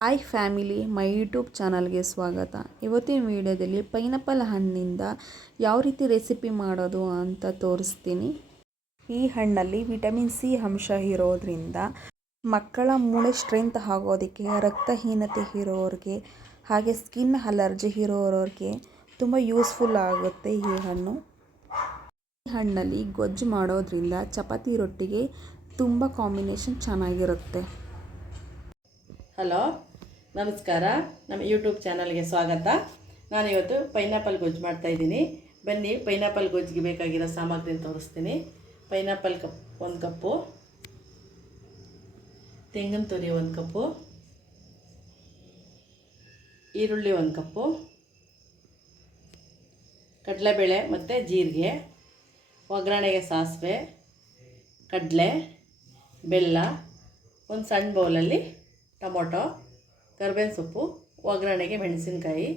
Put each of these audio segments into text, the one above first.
Hi family my YouTube ಚಾನಲ್ಗೆ ಸ್ವಾಗತ. ಇವತ್ತಿನ ವಿಡಿಯೋದಲ್ಲಿ ಪೈನಾಪಲ್ ಹಣ್ಣಿಂದ ಯಾವ ರೀತಿ ರೆಸಿಪಿ ಮಾಡೋದು ಅಂತ ತೋರಿಸ್ತೀನಿ. ಈ ಹಣ್ಣಲ್ಲಿ ವಿಟಮಿನ್ ಸಿ ಅಂಶ ಇರೋದ್ರಿಂದ ಮಕ್ಕಳ ಮೂಳೆ ಸ್ಟ್ರೆಂತ್ ಆಗೋದಕ್ಕೆ, ರಕ್ತಹೀನತೆ ಇರೋರಿಗೆ, ಹಾಗೆ ಸ್ಕಿನ್ ಅಲರ್ಜಿ ಇರೋರಿಗೆ ತುಂಬ ಯೂಸ್ಫುಲ್ ಆಗುತ್ತೆ ಈ ಹಣ್ಣು. ಈ ಹಣ್ಣಲ್ಲಿ ಗೊಜ್ಜು ಮಾಡೋದ್ರಿಂದ ಚಪಾತಿ ರೊಟ್ಟಿಗೆ ತುಂಬ ಕಾಂಬಿನೇಷನ್ ಚೆನ್ನಾಗಿರುತ್ತೆ. ಹಲೋ ನಮಸ್ಕಾರ. ನಮ್ಮ ಯೂಟ್ಯೂಬ್ ಚಾನಲ್ಗೆ ಸ್ವಾಗತ. ನಾನಿವತ್ತು ಪೈನಾಪಲ್ ಗೊಜ್ಜು ಮಾಡ್ತಾಯಿದ್ದೀನಿ ಬನ್ನಿ, ಪೈನಾಪಲ್ ಗೊಜ್ಜಿಗೆ ಬೇಕಾಗಿರೋ ಸಾಮಗ್ರಿನ ತೋರಿಸ್ತೀನಿ. ಪೈನಾಪಲ್ ಕಪ್, ಒಂದು ಕಪ್ಪು. ತೆಂಗಿನ ತುರಿ ಒಂದು ಕಪ್ಪು. ಈರುಳ್ಳಿ ಒಂದು ಕಪ್ಪು. ಕಡಲೆಬೇಳೆ ಮತ್ತು ಜೀರಿಗೆ. ಒಗ್ಗರಣೆಗೆ ಸಾಸಿವೆ, ಕಡಲೆ, ಬೆಲ್ಲ, ಒಂದು ಸಣ್ಣ ಬೌಲಲ್ಲಿ ಟೊಮೊಟೊ. ಕರ್ಬೇವಿನ ಸೊಪ್ಪು, ಒಗ್ಗರಣೆಗೆ ಮೆಣಸಿನಕಾಯಿ,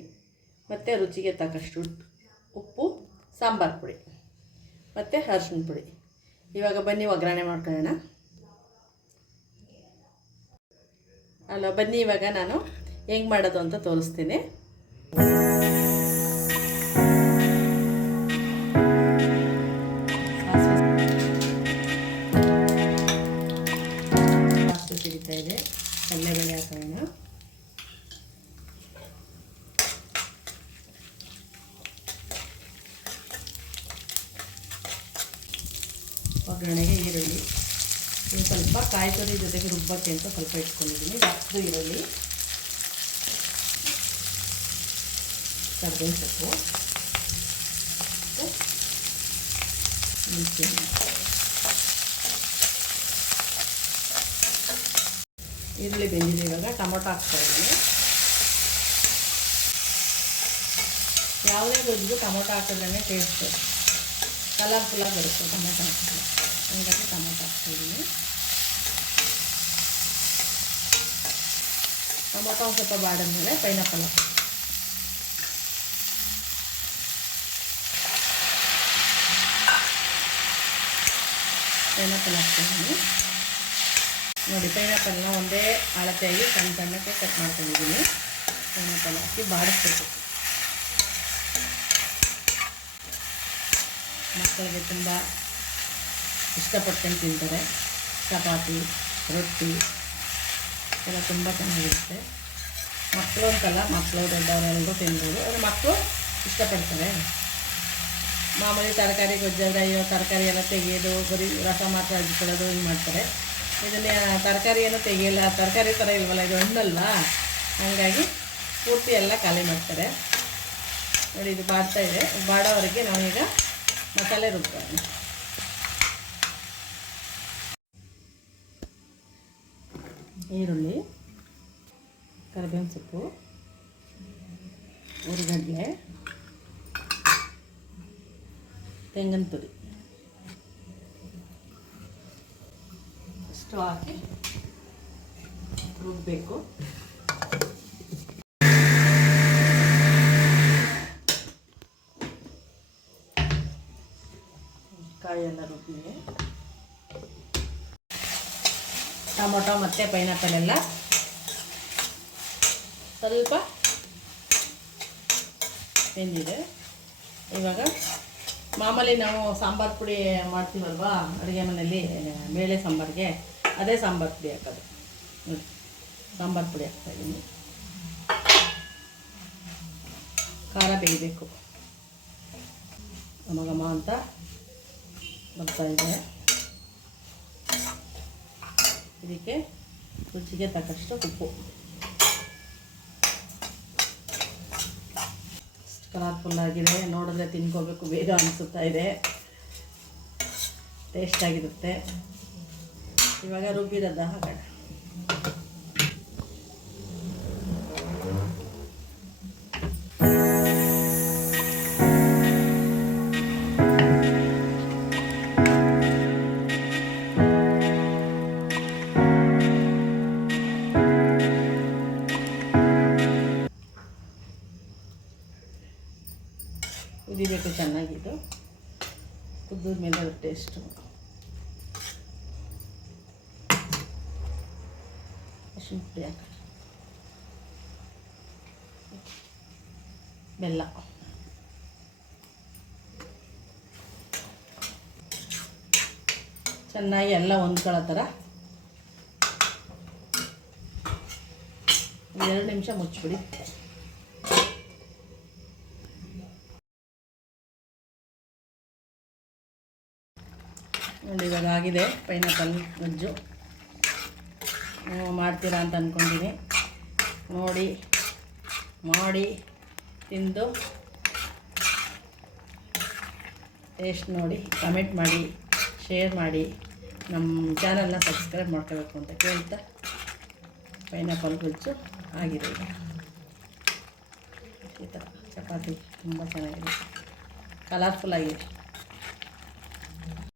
ಮತ್ತು ರುಚಿಗೆ ತಕ್ಕಷ್ಟು ಉಪ್ಪು, ಸಾಂಬಾರು ಪುಡಿ, ಮತ್ತು ಅರ್ಶಿಣ ಪುಡಿ. ಇವಾಗ ಬನ್ನಿ ಒಗ್ಗರಣೆ ಮಾಡ್ಕೊಳ್ಳೋಣ. ಅಲ್ಲ ಬನ್ನಿ ಇವಾಗ ನಾನು ಹೆಂಗೆ ಮಾಡೋದು ಅಂತ ತೋರಿಸ್ತೀನಿ. ಸಿಗುತ್ತಾ ಇದೆ. ಇದೆ ಕಡಲೆಬೇಳೆ ಹಾಕೋಣ. ಒಗ್ಗರಣೆಗೆ ಈರುಳ್ಳಿ. ಇನ್ನು ಸ್ವಲ್ಪ ಕಾಯಿ ಜೊತೆಗೆ ರುಬ್ಬಕ್ಕೆ ಅಂತ ಸ್ವಲ್ಪ ಇಟ್ಕೊಂಡಿದ್ದೀನಿ. ಹತ್ತು ಈರುಳ್ಳಿ. ಕರ್ಬೇವಿನ ಸೊಪ್ಪು. ಈರುಳ್ಳಿ ಬೆಂದಿದೆ ಇವಾಗ. ಟೊಮೊಟೊ ಹಾಕ್ತಾ ಇದ್ದೀನಿ. ಯಾವುದೇ ಗೊಜ್ಜಿಗೂ ಟೊಮೊಟೊ ಹಾಕಿದ್ರೆ ಟೇಸ್ಟ್ ಕಲರ್ಫುಲ್ಲಾಗಿ ಬರುತ್ತೆ ಟೊಮೊಟೊ ಹಾಕಿದ್ರೆ. ಹಂಗಾಗಿ ಟೊಮೊಟೊ ಹಾಕ್ತಾಯಿದ್ದೀನಿ ಟೊಮೊಟೊ ಸ್ವಲ್ಪ ಬಾಡಿದ್ಮೇಲೆ ಪೈನಾಪಲ್ ಹಾಕಿ ಪೈನಾಪಲ್ ಹಾಕ್ತೀನಿ ನೋಡಿ, ಪೈನಾಪಲ್ನ ಒಂದೇ ಅಳತೆಯಾಗಿ ಸಣ್ಣ ಸಣ್ಣಕ್ಕೆ ಕಟ್ ಮಾಡ್ಕೊಂಡಿದ್ದೀನಿ. ಪೈನಾಪಲ್ ಹಾಕಿ ಬಾಡಿಸ್ಬೇಕು. ಮಕ್ಕಳಿಗೆ ತುಂಬ ಇಷ್ಟಪಟ್ಟಂಗೆ ತಿಂತಾರೆ. ಚಪಾತಿ, ರೊಟ್ಟಿ, ಎಲ್ಲ ತುಂಬ ಚೆನ್ನಾಗಿರುತ್ತೆ. ಮಕ್ಕಳು ಅಂತಲ್ಲ, ಮಕ್ಕಳು ದೊಡ್ಡವರೆಲ್ಲರೂ ತಿನ್ಬೋದು. ಅದು ಮಕ್ಕಳು ಇಷ್ಟಪಡ್ತಾರೆ. ಮಾಮೂಲಿ ತರಕಾರಿ ಗೊಜ್ಜಾದ್ರೆ ಅಯ್ಯೋ ತರಕಾರಿ ಎಲ್ಲ ತೆಗೆಯೋದು ಬರೀ ರಸ ಮಾತ್ರ ಹಚ್ಕೊಳ್ಳೋದು ಇದು ಮಾಡ್ತಾರೆ. ಇದನ್ನೇ ತರಕಾರಿ ಏನೂ ತೆಗೆಯಲ್ಲ, ತರಕಾರಿ ಥರ ಇಲ್ವಲ್ಲ, ಇದು ಹಣ್ಣಲ್ಲ. ಹಾಗಾಗಿ ಪೂರ್ತಿ ಎಲ್ಲ ಖಾಲಿ ಮಾಡ್ತಾರೆ. ನೋಡಿ, ಇದು ಬಾಡ್ತಾ ಇದೆ. ಬಾಡೋವರೆಗೆ ನಾವೀಗ ಮಸಾಲೆ ರುಬ್ಬೋಣ ಈರುಳ್ಳಿ ಕರಿಬೇವಿನ ಸೊಪ್ಪು ಉರುಗಡ್ಲೆ ತೆಂಗಿನ ತುರಿ. ಇಷ್ಟು ಹಾಕಿ ರುಬ್ಬಬೇಕು ಕಾಯೆಲ್ಲ ರುಬ್ಬಿದೆ. ಟೊಮೊಟೊ ಮತ್ತು ಪೈನಾಪಲ್ ಎಲ್ಲ. ಸ್ವಲ್ಪ ಬೆಂದಿದೆ. ಇವಾಗ ಮಾಮೂಲಿ ನಾವು ಸಾಂಬಾರು ಪುಡಿ ಮಾಡ್ತೀವಲ್ವಾ, ಅಡುಗೆ ಮನೆಯಲ್ಲಿ ಬೇಳೆ ಸಾಂಬಾರಿಗೆ, ಅದೇ ಸಾಂಬಾರು ಪುಡಿ ಹಾಕೋದು. ನೋಡಿ, ಸಾಂಬಾರು ಪುಡಿ ಹಾಕ್ತಾಯಿದ್ದೀನಿ ಖಾರ ಬೇಯಬೇಕು ನಮಗಮ್ಮ ಅಂತ ಬರ್ತಾಯಿದೆ ಇದಕ್ಕೆ ರುಚಿಗೆ ತಕ್ಕಷ್ಟು ಉಪ್ಪು. ಕಲರ್ಫುಲ್ ಆಗಿದೆ. ನೋಡಿದ್ರೆ ತಿನ್ಕೋಬೇಕು. ಬೇಗ ಅನಿಸುತ್ತಾ ಇದೆ. ಟೇಸ್ಟ್ ಆಗಿರುತ್ತೆ. ಇವಾಗ ರುಬ್ಬಿರೋದ ಹಾಕೋಣ ಕುದಿಬೇಕು ಚೆನ್ನಾಗಿದ್ದು ಕುದ್ದ ಮೇಲೆ ಅದ್ರ ಟೇಸ್ಟು ಅರಿಶಿನ ಪುಡಿ ಬೆಲ್ಲ. ಚೆನ್ನಾಗಿ ಎಲ್ಲ ಹೊಂದ್ಕೊಳ್ಳೋ ಥರ ಎರಡು ನಿಮಿಷ ಮುಚ್ಚಿಬಿಡಿ. ನೋಡಿ, ಇವಾಗ ಆಗಿದೆ ಪೈನಾಪಲ್ ಗೊಜ್ಜು. ಮಾಡ್ತೀರಾ ಅಂತ ಅಂದ್ಕೊಂಡಿನಿ ನೋಡಿ, ಮಾಡಿ, ತಿಂದು ಟೇಸ್ಟ್ ನೋಡಿ ಕಮೆಂಟ್ ಮಾಡಿ ಶೇರ್ ಮಾಡಿ ನಮ್ಮ ಚಾನಲ್ನ ಸಬ್ಸ್ಕ್ರೈಬ್ ಮಾಡ್ಕೋಬೇಕು ಅಂತ ಕೇಳ್ತಾ ಪೈನಾಪಲ್ ಗೊಜ್ಜು ಆಗಿದೆ ಈಗ. ಈ ಥರ ಚಪಾತಿ ತುಂಬ ಚೆನ್ನಾಗಿದೆ. ಕಲರ್ಫುಲ್ ಆಗಿದೆ.